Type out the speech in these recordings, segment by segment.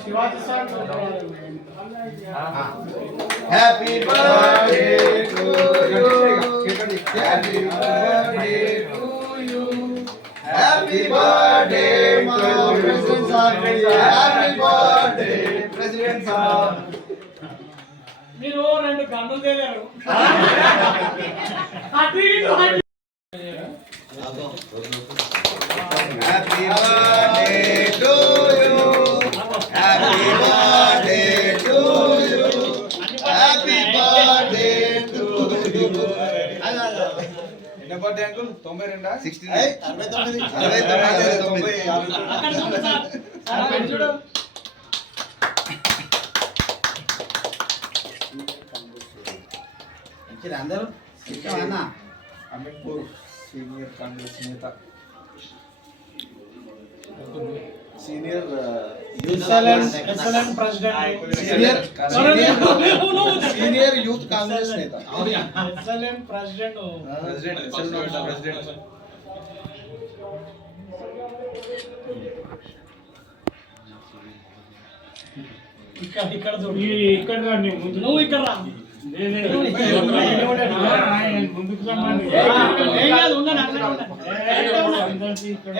Shivaji sir happy birthday to you. Happy birthday to you. Happy birthday president sir happy birthday president sir. మీరు రెండు గన్నులు తేలేరు. అటు ఇటు ఎన్న birthday uncle తొంభై రెండా సిక్స్టీన్ అరవై తొమ్మిది అరవై తొమ్మిది అరవై తొమ్మిది అక్కడ చూడు సార్. సార్ అక్కడ చూడు అందరూ అన్న అమీర్పూర్ సీనియర్ కాంగ్రెస్ నేత senior excellent excellent president senior youth Congress నేత ఎక్సలెంట్ ప్రెసిడెంట్ ప్రెసిడెంట్ ప్రెసిడెంట్ ఇక్కడ ఇక్కడ ఇక్కడ నువ్వు ఇక్కడ రా ముందుకు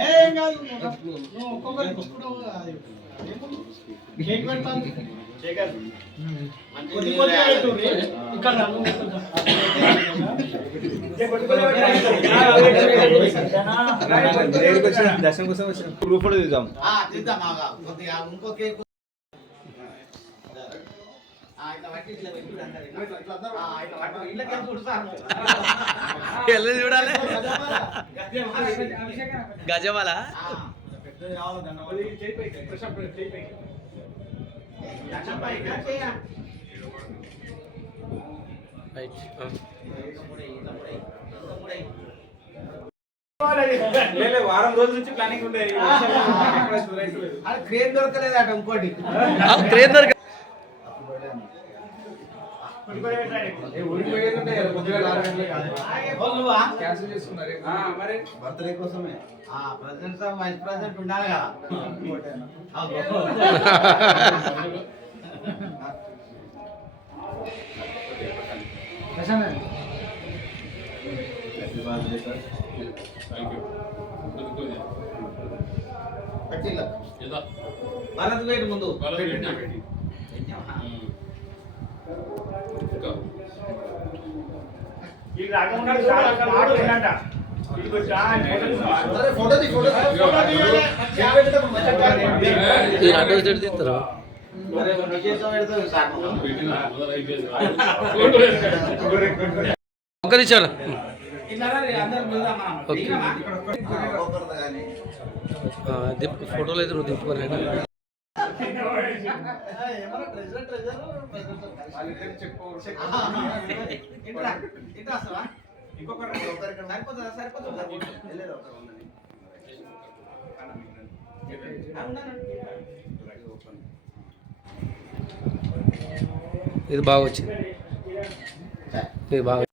ఏం కాదు నువ్వు ఒక్కొక్కరికి ఇప్పుడు అది కేక్ పెడతాను కొద్ది కొద్దిగా పెట్టుర్రి. ఇక్కడ రా, నువ్వు ఇక్కడ రా. దర్శనం కోసం వచ్చిన ఫోటో తీద్దాం తీద్దాం ఆగా. కొద్దిగా ఇంకో కేక్ ఇట్లా ముడేయ్. లేదు, వారం రోజుల నుంచి ప్లానింగ్ ఉండే ఈ వర్షం ఎక్కడ సురైతే లేదు. ఆడ క్రేన్ దొరకలేదట ఇంకోటి. క్రేన్ దొరక క్యాన్సిల్ చేసుకున్నారు ఆ, మరి బర్త్డే కోసమే ఆ ప్రెసిడెంట్ సార్ వైస్ ప్రెసిడెంట్ ఉండాలి కదా భారత్ వేటు ముందు ఫోటో తీ ఫోటో ఈ అడ్రస్ తీస్తారా? ఓకే. దింపు ఫోటోలు అయితే నువ్వు దింపుకొని ఇంకొకరు సరిపోతుందా సరిపోతుందా వెళ్ళేది ఒకరు ఉన్నది. ఇది బాగా వచ్చింది ఇది బాగా